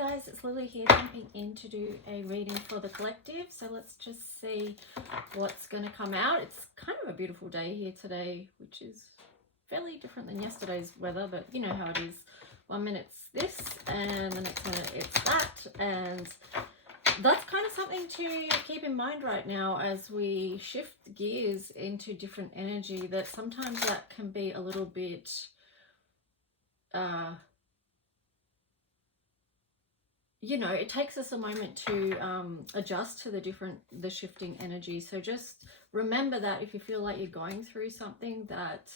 guys, it's Lily here, jumping in to do a reading for the collective. So let's just see what's going to come out. It's kind of a beautiful day here today, which is fairly different than yesterday's weather, but you know how it is. 1 minute's this and the next minute it's that, and that's kind of something to keep in mind right now as we shift gears into different energy, that sometimes that can be a little bit you know, it takes us a moment to adjust to the shifting energy. So just remember that if you feel like you're going through something, that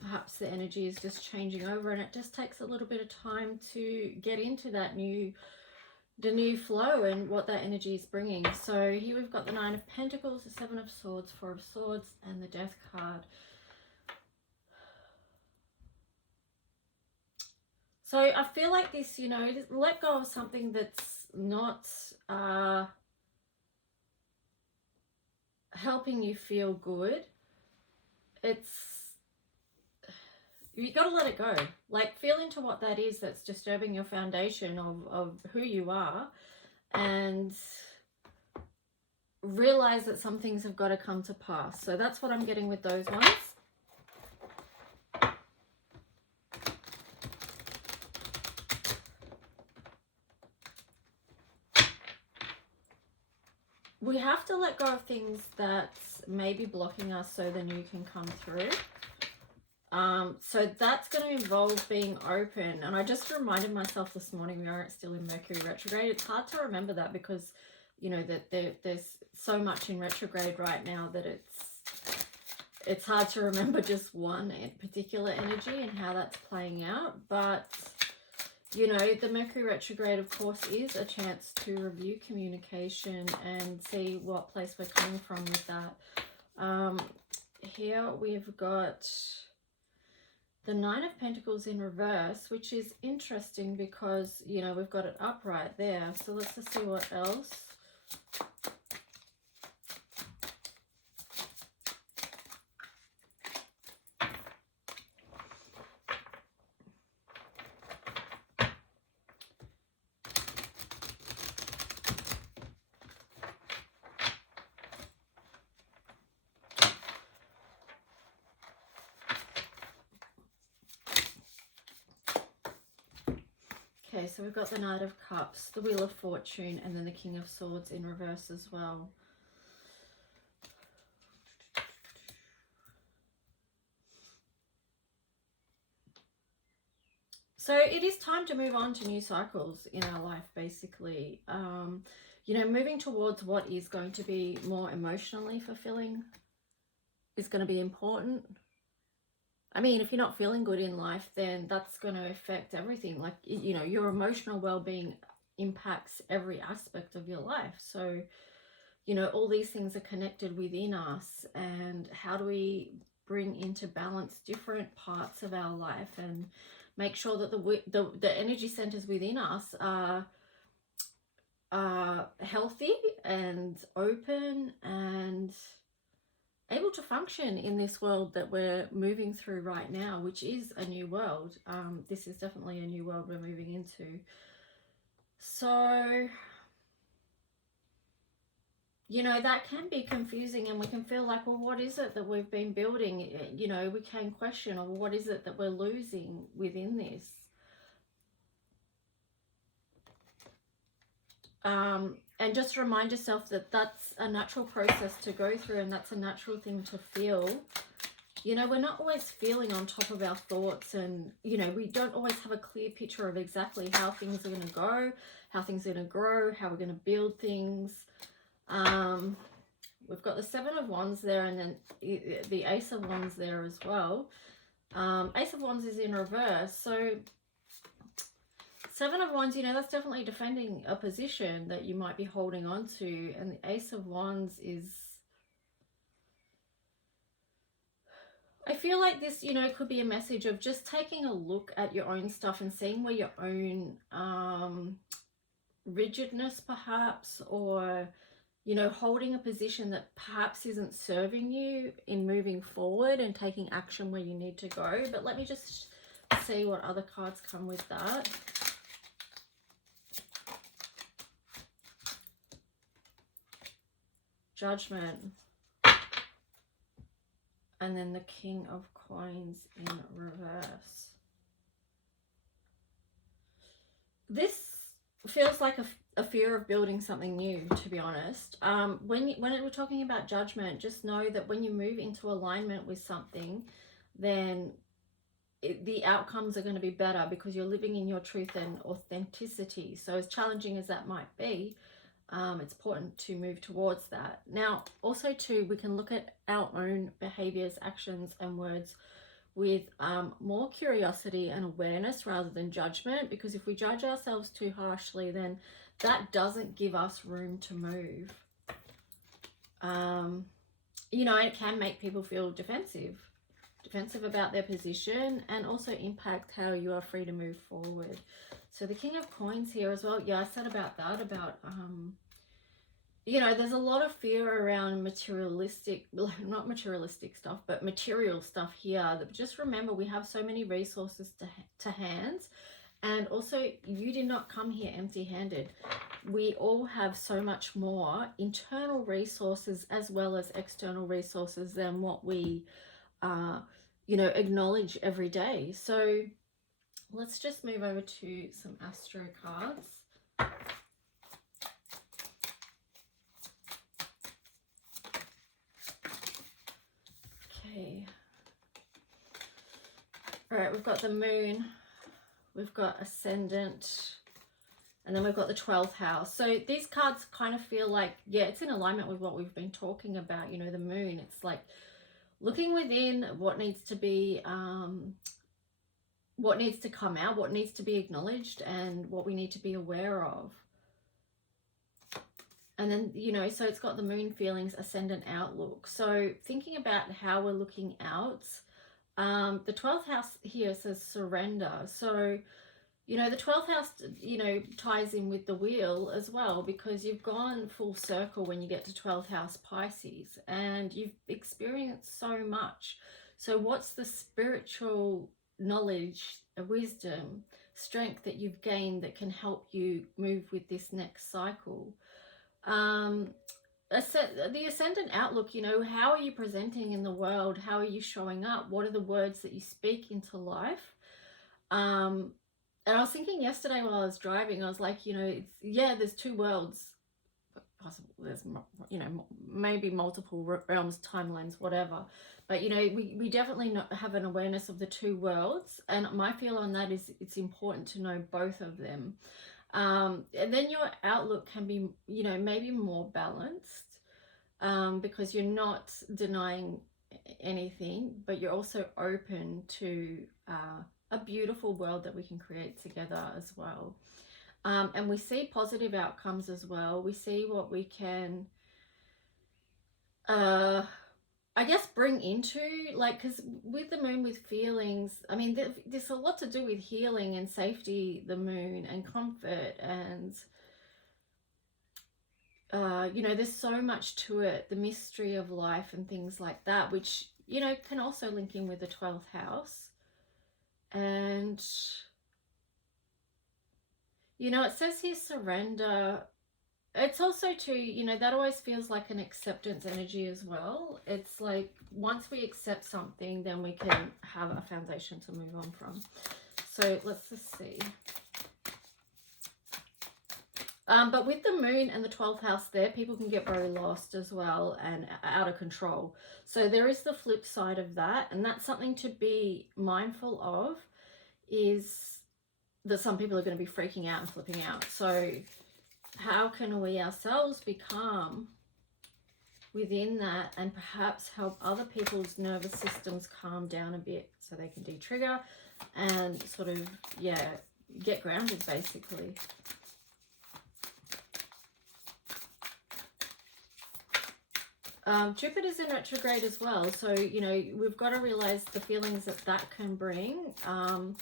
perhaps the energy is just changing over, and it just takes a little bit of time to get into that the new flow and what that energy is bringing. So here we've got the 9 of Pentacles, the 7 of Swords, 4 of Swords, and the Death card. So I feel like this, you know, let go of something that's not helping you feel good. You got to let it go. Like, feel into what that is that's disturbing your foundation of who you are, and realize that some things have got to come to pass. So that's what I'm getting with those ones. We have to let go of things that may be blocking us so the new can come through. So that's going to involve being open. And I just reminded myself this morning, we aren't still in Mercury retrograde. It's hard to remember that because, you know, that there's so much in retrograde right now that it's hard to remember just one particular energy and how that's playing out. But you know, the Mercury retrograde, of course, is a chance to review communication and see what place we're coming from with that. Here we've got the 9 of Pentacles in reverse, which is interesting because, you know, we've got it upright there. So let's just see what else. Okay, so we've got the Knight of Cups, the Wheel of Fortune, and then the King of Swords in reverse as well. So it is time to move on to new cycles in our life, basically. You know, moving towards what is going to be more emotionally fulfilling is going to be important. I mean, if you're not feeling good in life, then that's going to affect everything. Like, you know, your emotional well-being impacts every aspect of your life. So, you know, all these things are connected within us. And how do we bring into balance different parts of our life and make sure that the energy centers within us are healthy and open and able to function in this world that we're moving through right now, which is a new world. This is definitely a new world we're moving into. So, you know, that can be confusing, and we can feel like, well, what is it that we've been building? You know, we can question, well, what is it that we're losing within this? And just remind yourself that that's a natural process to go through, and that's a natural thing to feel. You know, we're not always feeling on top of our thoughts, and, you know, we don't always have a clear picture of exactly how things are going to go, how things are going to grow, how we're going to build things. We've got the 7 of Wands there, and then the Ace of Wands there as well. Ace of Wands is in reverse, so 7 of Wands, you know, that's definitely defending a position that you might be holding on to. And the Ace of Wands is, I feel like this, you know, could be a message of just taking a look at your own stuff and seeing where your own rigidness perhaps, or, you know, holding a position that perhaps isn't serving you in moving forward and taking action where you need to go. But let me just see what other cards come with that. Judgment. And then the King of Coins in reverse. This feels like a fear of building something new, to be honest. When we're talking about judgment, just know that when you move into alignment with something, then the outcomes are going to be better because you're living in your truth and authenticity. So as challenging as that might be, it's important to move towards that. Now, also too, we can look at our own behaviors, actions, and words with more curiosity and awareness rather than judgment, because if we judge ourselves too harshly, then that doesn't give us room to move. You know, it can make people feel defensive about their position, and also impact how you are free to move forward. So the King of Coins here as well. Yeah, I said about that, about you know, there's a lot of fear around materialistic, not materialistic stuff, but material stuff here. Just remember, we have so many resources to hands, and also you did not come here empty-handed. We all have so much more internal resources as well as external resources than what we you know, acknowledge every day. So let's just move over to some Astro cards. Okay. All right, we've got the Moon, we've got Ascendant, and then we've got the 12th house. So these cards kind of feel like, yeah, it's in alignment with what we've been talking about. You know, the Moon, it's like looking within, what needs to be, what needs to come out, what needs to be acknowledged, and what we need to be aware of. And then, you know, so it's got the Moon feelings, Ascendant outlook. So thinking about how we're looking out, the 12th house here says surrender. So, you know, the 12th house, you know, ties in with the wheel as well, because you've gone full circle when you get to 12th house Pisces, and you've experienced so much. So what's the spiritual knowledge, wisdom, strength that you've gained that can help you move with this next cycle? The Ascendant outlook, you know, how are you presenting in the world? How are you showing up? What are the words that you speak into life? And I was thinking yesterday while I was driving, I was like, you know, yeah, there's two worlds. Possible, there's, you know, maybe multiple realms, timelines, whatever. But, you know, we definitely have an awareness of the two worlds. And my feel on that is it's important to know both of them. And then your outlook can be, you know, maybe more balanced, because you're not denying anything, but you're also open to a beautiful world that we can create together as well. And we see positive outcomes as well. We see what we can, I guess, bring into, like, because with the Moon, with feelings, I mean, there's a lot to do with healing and safety, the Moon, and comfort, and you know, there's so much to it, the mystery of life and things like that, which, you know, can also link in with the 12th house. And, you know, it says here surrender. It's also too, you know, that always feels like an acceptance energy as well. It's like once we accept something, then we can have a foundation to move on from. So let's just see. But with the Moon and the 12th house there, people can get very lost as well and out of control. So there is the flip side of that. And that's something to be mindful of, is that some people are going to be freaking out and flipping out. So how can we ourselves be calm within that, and perhaps help other people's nervous systems calm down a bit so they can de-trigger and sort of, yeah, get grounded basically. Jupiter's in retrograde as well, so, you know, we've got to realize the feelings that that can bring. I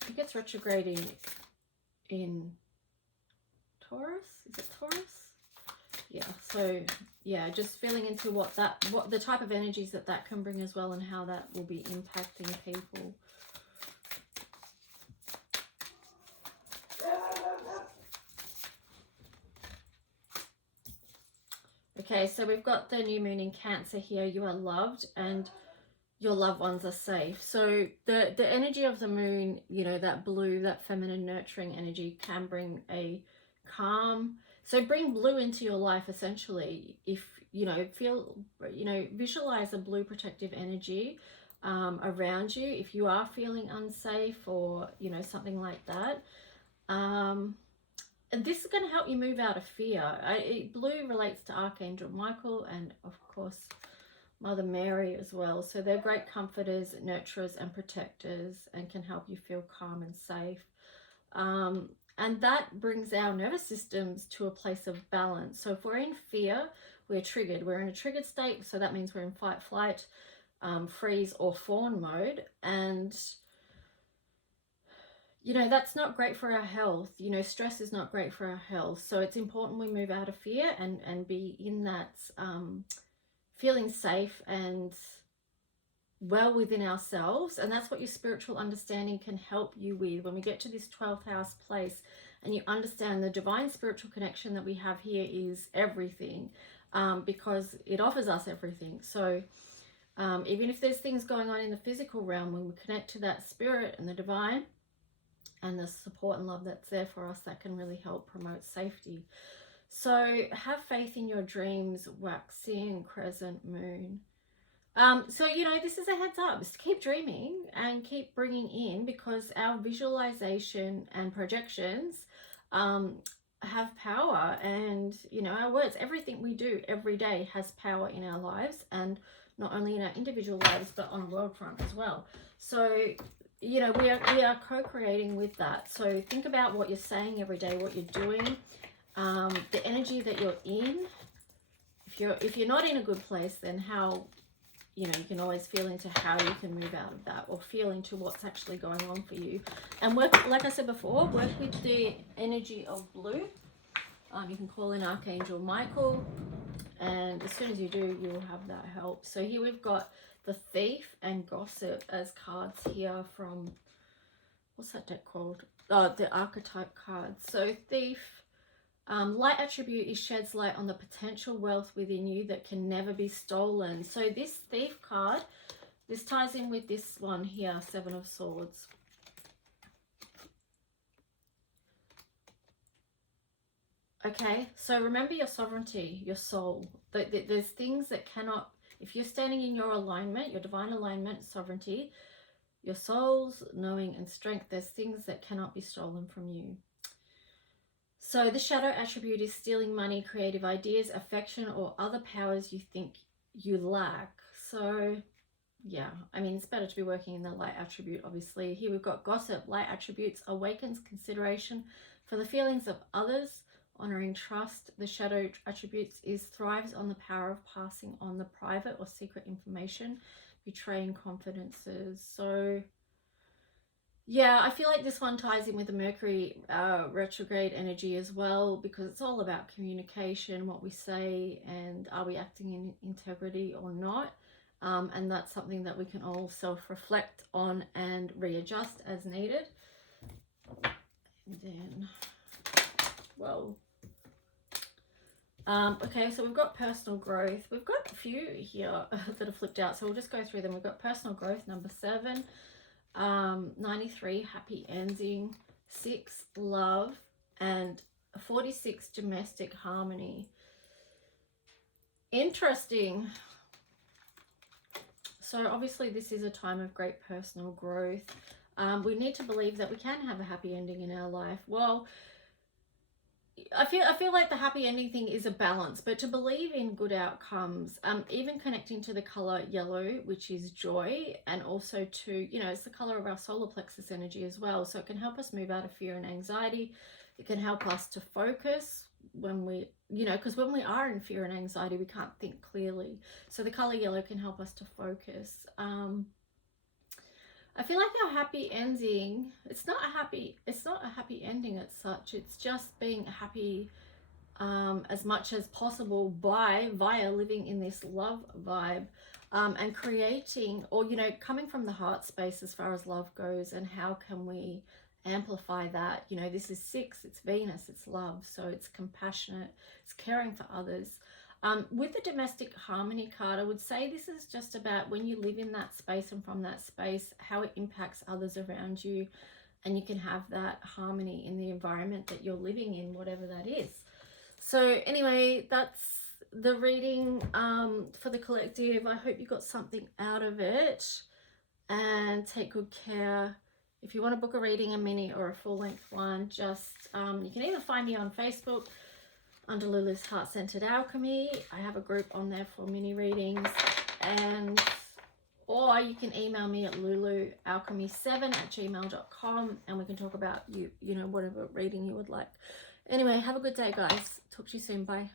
think it's retrograding in Taurus. Is it Taurus? Yeah. So yeah, just feeling into what the type of energies that can bring as well, and how that will be impacting people. Okay, so we've got the new moon in Cancer here. You are loved and your loved ones are safe. So the energy of the moon, you know, that blue, that feminine nurturing energy can bring a calm. So bring blue into your life essentially. If you know, feel, you know, visualize a blue protective energy around you if you are feeling unsafe or, you know, something like that. And this is going to help you move out of fear. Blue relates to Archangel Michael and of course Mother Mary as well. So they're great comforters, nurturers and protectors and can help you feel calm and safe. And that brings our nervous systems to a place of balance. So if we're in fear, we're triggered. We're in a triggered state. So that means we're in fight, flight, freeze or fawn mode. And you know, that's not great for our health. You know, stress is not great for our health. So it's important we move out of fear and be in that feeling safe and well within ourselves. And that's what your spiritual understanding can help you with. When we get to this 12th house place and you understand the divine spiritual connection that we have here is everything, because it offers us everything. So even if there's things going on in the physical realm, when we connect to that spirit and the divine and the support and love that's there for us, that can really help promote safety. So have faith in your dreams, waxing crescent moon. So, you know, this is a heads up. Just keep dreaming and keep bringing in, because our visualization and projections have power. And, you know, our words, everything we do every day has power in our lives, and not only in our individual lives, but on a world front as well. So, you know, we are co-creating with that. So think about what you're saying every day, what you're doing, the energy that you're in. If you're not in a good place, then how, you know, you can always feel into how you can move out of that, or feel into what's actually going on for you. And work, like I said before, work with the energy of blue. You can call in Archangel Michael, and as soon as you do, you will have that help. So here we've got the Thief and Gossip as cards here from, what's that deck called? Oh, the archetype cards. So Thief, light attribute is sheds light on the potential wealth within you that can never be stolen. So this Thief card, this ties in with this one here, Seven of Swords. Okay, so remember your sovereignty, your soul. There's things that cannot, if you're standing in your alignment, your divine alignment, sovereignty, your soul's knowing and strength, there's things that cannot be stolen from you. So the shadow attribute is stealing money, creative ideas, affection, or other powers you think you lack. So yeah, I mean, it's better to be working in the light attribute, obviously. Here we've got Gossip. Light attributes awakens consideration for the feelings of others, honoring trust. The shadow attributes is thrives on the power of passing on the private or secret information, betraying confidences. So yeah, I feel like this one ties in with the Mercury retrograde energy as well, because it's all about communication, what we say, and are we acting in integrity or not. And that's something that we can all self-reflect on and readjust as needed. And then, well, okay, so we've got personal growth. We've got a few here that are flipped out, so we'll just go through them. We've got personal growth, number 7, 93, happy ending, 6, love, and 46, domestic harmony. Interesting. So obviously this is a time of great personal growth. We need to believe that we can have a happy ending in our life. Well, I feel like the happy ending thing is a balance, but to believe in good outcomes, even connecting to the color yellow, which is joy, and also to, you know, it's the color of our solar plexus energy as well. So it can help us move out of fear and anxiety. It can help us to focus when we, you know, because when we are in fear and anxiety, we can't think clearly. So the color yellow can help us to focus. I feel like our happy ending, it's not a happy ending as such. It's just being happy as much as possible via living in this love vibe, and creating, or, you know, coming from the heart space as far as love goes, and how can we amplify that. You know, this is 6, it's Venus, it's love, so it's compassionate, it's caring for others. With the domestic harmony card, I would say this is just about when you live in that space and from that space, how it impacts others around you, and you can have that harmony in the environment that you're living in, whatever that is. So anyway, that's the reading for the collective. I hope you got something out of it, and take good care. If you want to book a reading, a mini or a full-length one, just you can either find me on Facebook under Lulu's Heart-Centered Alchemy. I have a group on there for mini readings, and or you can email me at lulualchemy7@gmail.com, and we can talk about you know, whatever reading you would like. Anyway, have a good day, guys. Talk to you soon. Bye.